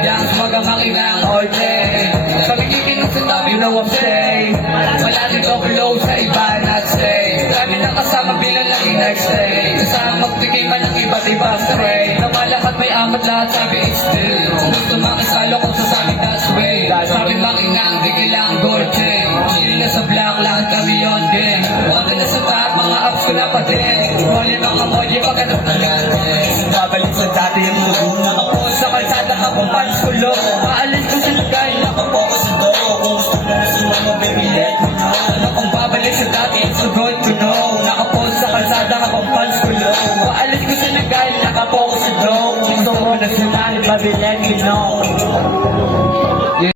Yang sumagamang inang all day. Pagkikikin ng tsunami, no I'm stay. Malalim ko flow sa iba not stay. Dami na kasama bilang lagi next day. Saan magtikiman ng iba't ibang tray. Namalakat may amat lahat sabi it's still. Gusto makisalo kung sasabi that's way. Sabi mang inang di kailangan gold chain. Chili na sa black lahat kami on din. Wala na sa top mga apps ko na pa din. Rolling mga emoji pagkatap na natin. Babalik sa dati yung tugon na ako. Sa kalsada ka kung pants ko lo. Maalis ko sa lugar na Nakapokus sa doko. Kung gusto mo na sumama, baby, let me know. ano kung babalik sa dati, it's so good to know. Nakapost sa kalsada ka pang pants ko low. Paalis ko sa nagal, nakapokus sa dough. Gusto mo na sumali, baby, let me know.